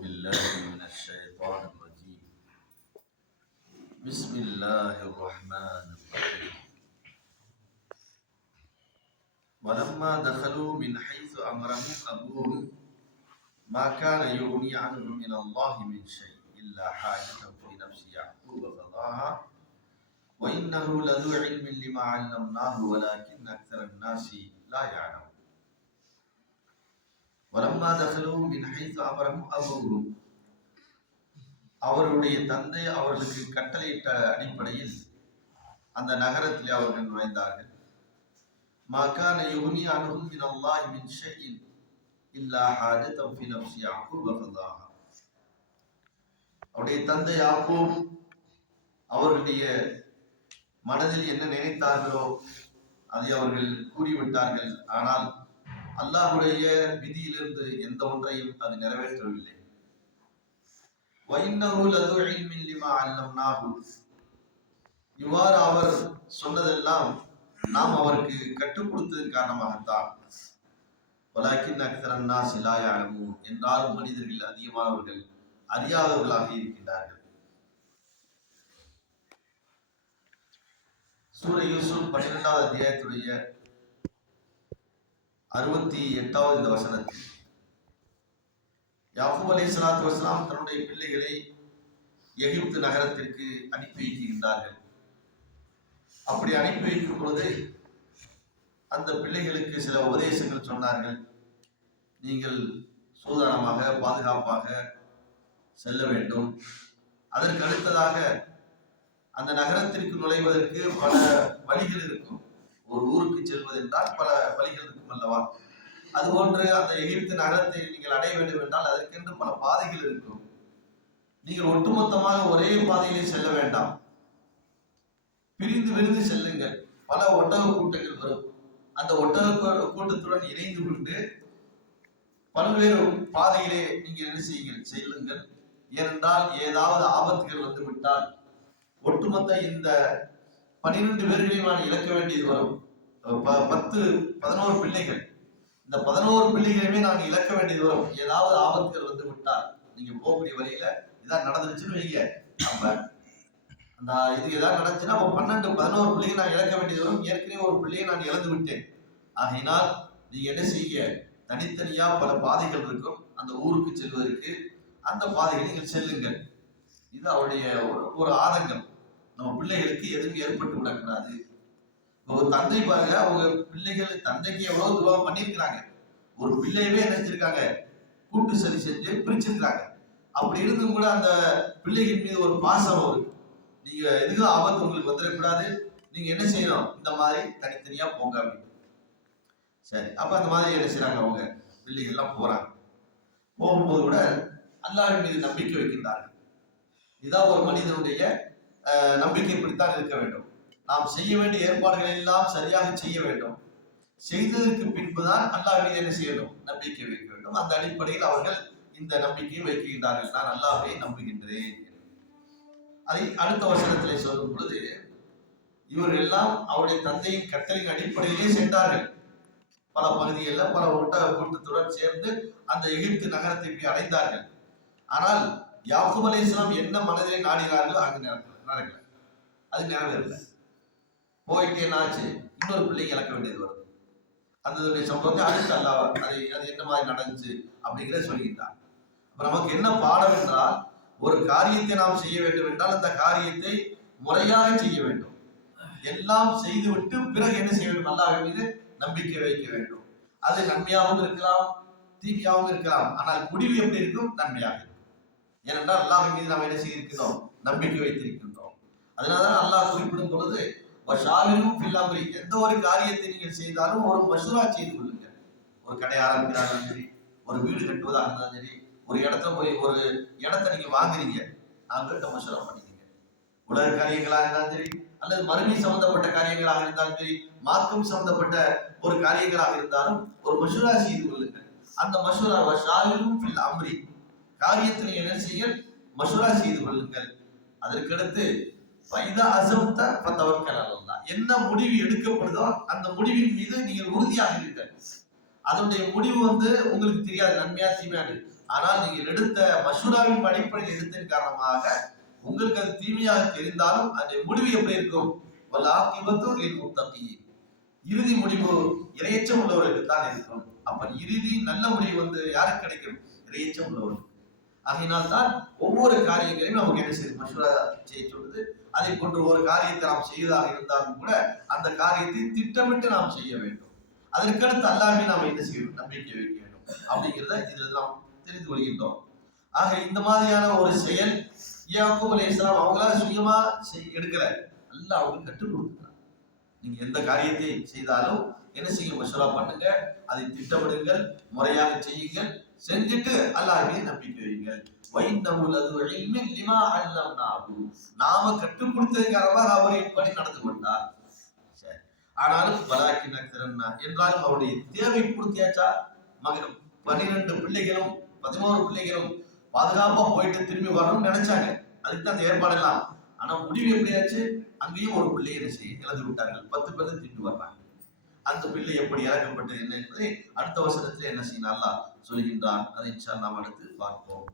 بالله من الشيطان الرجيم. بسم الله الرحمن الرحيم. ولما دخلوا من حيث أمرهم أبوهم ما كان يغني عنهم من الله من شيء إلا حاجة في نفس يعقوب قضاها وإنه لذو علم لما علمناه ولكن أكثر الناس لا يعلمون. வலம்மா தகலு மின் ஹைத்து அமரம் அவருடைய தந்தை அவர்களுக்கு கட்டளையிட்ட அடிப்படையில் அந்த நகரத்தில் அவர்கள் நுழைந்தார்கள். மாகான யுகுனி அனுகும் மின் அல்லாஹ் மின் ஷைஇன் இல்லா யாக்கூப் அவருடைய தந்தை யாக்கூப் அவர்களுடைய மனதில் என்ன நினைத்தார்களோ அதை அவர்கள் கூறிவிட்டார்கள். ஆனால் அல்லாஹுடைய விதியிலிருந்து எந்த ஒன்றையும் அது நிறைவேற்றவில்லை. இவ்வாறு அவர் சொன்னதெல்லாம் நாம் அவருக்கு கற்றுக் கொடுத்ததன் காரணமாகத்தான். வலாக்கின் சிலாய சிலாயாலமும் என்றாலும் மனிதர்கள் அதிகமானவர்கள் அறியாதவர்களாக இருக்கின்றார்கள். சூரிய யூசுப் பன்னிரெண்டாவது அத்தியாயத்துடைய அறுபத்தி எட்டாவது இந்த வசனத்தில் யாஹூ அலி சலாத்து வஸ்லாம் தன்னுடைய பிள்ளைகளை எகிப்து நகரத்திற்கு அனுப்பி வைக்கின்றார்கள். அப்படி அனுப்பி வைக்கும் பொழுது அந்த பிள்ளைகளுக்கு சில உபதேசங்கள் சொன்னார்கள். நீங்கள் சூதானமாக பாதுகாப்பாக செல்ல வேண்டும். அதற்கு அடுத்ததாக அந்த நகரத்திற்கு நுழைவதற்கு பல வழிகள் இருக்கும். ஒரு ஊருக்கு செல்வது என்றால் பல வழிகள் இருக்கும் அல்லவா? அதுபோன்று அந்த எகிப்து நகரத்தை நீங்கள் அடைய வேண்டும் என்றால் அதற்கென்று பல பாதைகள் இருக்கும். நீங்கள் ஒட்டுமொத்தமாக ஒரே பாதையிலே செல்ல வேண்டாம். பிரிந்து விரிந்து செல்லுங்கள். பல ஒட்டக கூட்டங்கள் வரும். அந்த ஒட்டக கூட்டத்துடன் இணைந்து கொண்டு பல்வேறு பாதையிலே நீங்கள் என்ன செய்யுங்கள்? செல்லுங்கள். ஏனென்றால் ஏதாவது ஆபத்துகள் வந்து விட்டால் ஒட்டுமொத்த இந்த பன்னிரெண்டு பேர்களையும் நான் இழக்க வேண்டியது வரும். பத்து பதினோரு பிள்ளைகள். இந்த பதினோரு பிள்ளைகளையுமே நான் இழக்க வேண்டியது வரும். ஏதாவது ஆபத்துகள் வந்து விட்டால் நீங்க போகக்கூடிய வழியில இதான் நடந்துருச்சுன்னு வைங்க. நம்ம அந்த இது ஏதாவது நடந்துச்சுன்னா அப்ப பன்னெண்டு பதினோரு பிள்ளைங்க நான் இழக்க வேண்டியது வரும். ஏற்கனவே ஒரு பிள்ளையை நான் இழந்து விட்டேன். ஆகையினால் நீங்க என்ன செய்ய தனித்தனியா பல பாதைகள் இருக்கும். அந்த ஊருக்கு செல்வதற்கு அந்த பாதையை நீங்கள் செல்லுங்கள். இது அவருடைய ஒரு ஒரு ஆதங்கம். நம்ம பிள்ளைகளுக்கு எதுவும் ஏற்பட்டு விடக்கூடாது. ஒரு தந்தை பாருங்க அவங்க பிள்ளைகள் தந்தைக்கு எவ்வளவு துரோகம் பண்ணியிருக்கிறாங்க. ஒரு பிள்ளையவே நினைச்சிருக்காங்க கூட்டு சரி செஞ்சு பிரிச்சிருக்கிறாங்க. அப்படி இருந்தும் கூட அந்த பிள்ளைகள் மீது ஒரு பாசம் வரும் நீங்க எதுக்கும் ஆபத்து உங்களுக்கு வந்துடக்கூடாது. நீங்க என்ன செய்யணும்? இந்த மாதிரி தனித்தனியா போங்க அப்படின்னு. சரி அப்ப அந்த மாதிரி என்ன செய்யறாங்க அவங்க? பிள்ளைகள் எல்லாம் போறாங்க. போகும்போது கூட அல்லாவின் மீது நம்பிக்கை வைக்கின்றார்கள். இதான் ஒரு மனிதனுடைய நம்பிக்கை இப்படித்தான் இருக்க வேண்டும். நாம் செய்ய வேண்டிய ஏற்பாடுகள் எல்லாம் சரியாக செய்ய வேண்டும். செய்ததற்கு பின்புதான் அல்லாஹ் மீது என்ன செய்யணும்? நம்பிக்கை வைக்க வேண்டும். அந்த அடிப்படையில் அவர்கள் இந்த நம்பிக்கையை வைக்கின்றார்கள். நான் அல்லாஹை நம்புகின்றேன். அதை அடுத்த வருஷத்திலே சொல்லும் பொழுது இவர்கள் எல்லாம் அவருடைய தந்தையின் கட்டளையின் அடிப்படையிலே சென்றார்கள். பல பகுதிகளில் பல ஒட்டக கூட்டத்துடன் சேர்ந்து அந்த எகிப்து நகரத்தை போய் அடைந்தார்கள். ஆனால் யாக்கூப் அலி இஸ்லாம் என்ன மனதிலே நாடினார்களோ அங்கு நடக்கல. அது நிறைவேறல போயிட்டு என்ன ஆச்சு இன்னொரு பிள்ளைங்க இழக்க வேண்டியது வரும் அந்த சம்பவத்தை அடுத்து அல்ல அது அது என்ன மாதிரி நடந்துச்சு அப்படிங்கிறத சொல்லிக்கிட்டான் அப்ப நமக்கு என்ன பாடம் என்றால் ஒரு காரியத்தை நாம் செய்ய வேண்டும் என்றால் அந்த காரியத்தை முறையாக செய்ய வேண்டும். எல்லாம் செய்துவிட்டு பிறகு என்ன செய்ய வேண்டும்? அல்லாஹ் மீது நம்பிக்கை வைக்க வேண்டும். அது நன்மையாகவும் இருக்கலாம் தீமையாகவும் இருக்கலாம். ஆனால் முடிவு எப்படி இருக்கும்? நன்மையாக இருக்கும். ஏனென்றால் அல்லாஹ் மீது நாம் என்ன செய்திருக்கிறோம் நம்பிக்கை வைத்திருக்கின்றோம். அதனாலதான் அல்லாஹ் குறிப்பிடும் பொழுது பஷாவிலும் பில்லாமரி எந்த ஒரு காரியத்தை நீங்கள் செய்தாலும் ஒரு மசூரா செய்து கொள்ளுங்கள். ஒரு கடை ஆரம்பிக்கிறாலும் சரி ஒரு வீடு கட்டுவதாக இருந்தாலும் சரி ஒரு இடத்துல போய் ஒரு இடத்த நீங்க வாங்குறீங்க நாங்கள்கிட்ட மசூரா பண்ணிக்கங்க. உலக காரியங்களாக இருந்தாலும் சரி அல்லது மறுமை சம்பந்தப்பட்ட காரியங்களாக இருந்தாலும் சரி மார்க்கம் சம்பந்தப்பட்ட ஒரு காரியங்களாக இருந்தாலும் ஒரு மசூரா செய்து கொள்ளுங்கள். அந்த மசூரா ஷாவிலும் பில் அம்ரி காரியத்தில் என்ன செய்ய மசூரா செய்து கொள்ளுங்கள். அதற்கடுத்து வைதா அசம்த பத்தவர்கள் அல்லா என்ன முடிவு எடுக்கப்படுதோ அந்த முடிவின் மீது நீங்கள் உறுதியாக இருங்கள். அதனுடைய முடிவு வந்து உங்களுக்கு தெரியாது நன்மையா தீமையாது ஆனால் நீங்கள் எடுத்த மசூராவின் அடிப்படையில் எடுத்ததன் காரணமாக உங்களுக்கு அது தீமையாக தெரிந்தாலும் அந்த முடிவு எப்படி இருக்கும்? வல்ல என் முத்தகி இறுதி முடிவு இரையச்சம் உள்ளவர்களுக்கு தான் இருக்கும். அப்ப இறுதி நல்ல முடிவு வந்து யாருக்கு கிடைக்கும்? இரையச்சம் உள்ளவர்களுக்கு. ஆகையினால் தான் ஒவ்வொரு காரியங்களையும் நமக்கு என்ன செய்யுது? மசூரா செய்ய சொல்றது அதை போன்று ஒரு காரியத்தை நாம் செய்வதாக இருந்தாலும் கூட அந்த காரியத்தை திட்டமிட்டு நாம் செய்ய வேண்டும். அதற்கடுத்து அல்லாமே நாம் என்ன செய்யணும் நம்பிக்கை வைக்க வேண்டும். அப்படிங்கிறத இதுல நாம் தெரிந்து கொள்கின்றோம். ஆக இந்த மாதிரியான ஒரு செயல் யாக்கூப் அலைஹிஸ் அவங்களால சுயமா செய் எடுக்கல. அல்லாஹ் அவங்க கற்றுக் கொடுக்குறாங்க நீங்க எந்த காரியத்தை செய்தாலும் என்ன செய்ய மசூரா பண்ணுங்க. அதை திட்டமிடுங்கள் முறையாக செய்யுங்கள். செஞ்சுட்டு அல்லாஹ் நம்பிக்கை வைங்கள் வைந்தமுல் அது இல்மின் லிமா அல்லம்னாஹு நாம கற்றுக் கொடுத்ததுக்காக அவர் இப்படி நடந்து கொண்டார். சரி. ஆனாலும் வலாக்கின் அக்தரன்னா என்றாலும் அவருடைய தேவை பூர்த்தியாச்சா? மகன் பன்னிரெண்டு பிள்ளைகளும் பதினோரு பிள்ளைகளும் பாதுகாப்பா போயிட்டு திரும்பி வரணும்னு நினைச்சாங்க. அதுக்கு தான் அந்த ஏற்பாடெல்லாம். ஆனா முடிவு எப்படியாச்சு? அங்கேயும் ஒரு பிள்ளையை செய்ய இழந்து விட்டார்கள். பத்து பேர் திட்டு வர்றாங்க. அந்த பிள்ளை எப்படி இறக்கப்பட்டது என்ன என்பதை அடுத்த வசனத்தில் என்ன செய்யலாம் சொல்கின்றான். அதை நாம் அடுத்து பார்ப்போம்.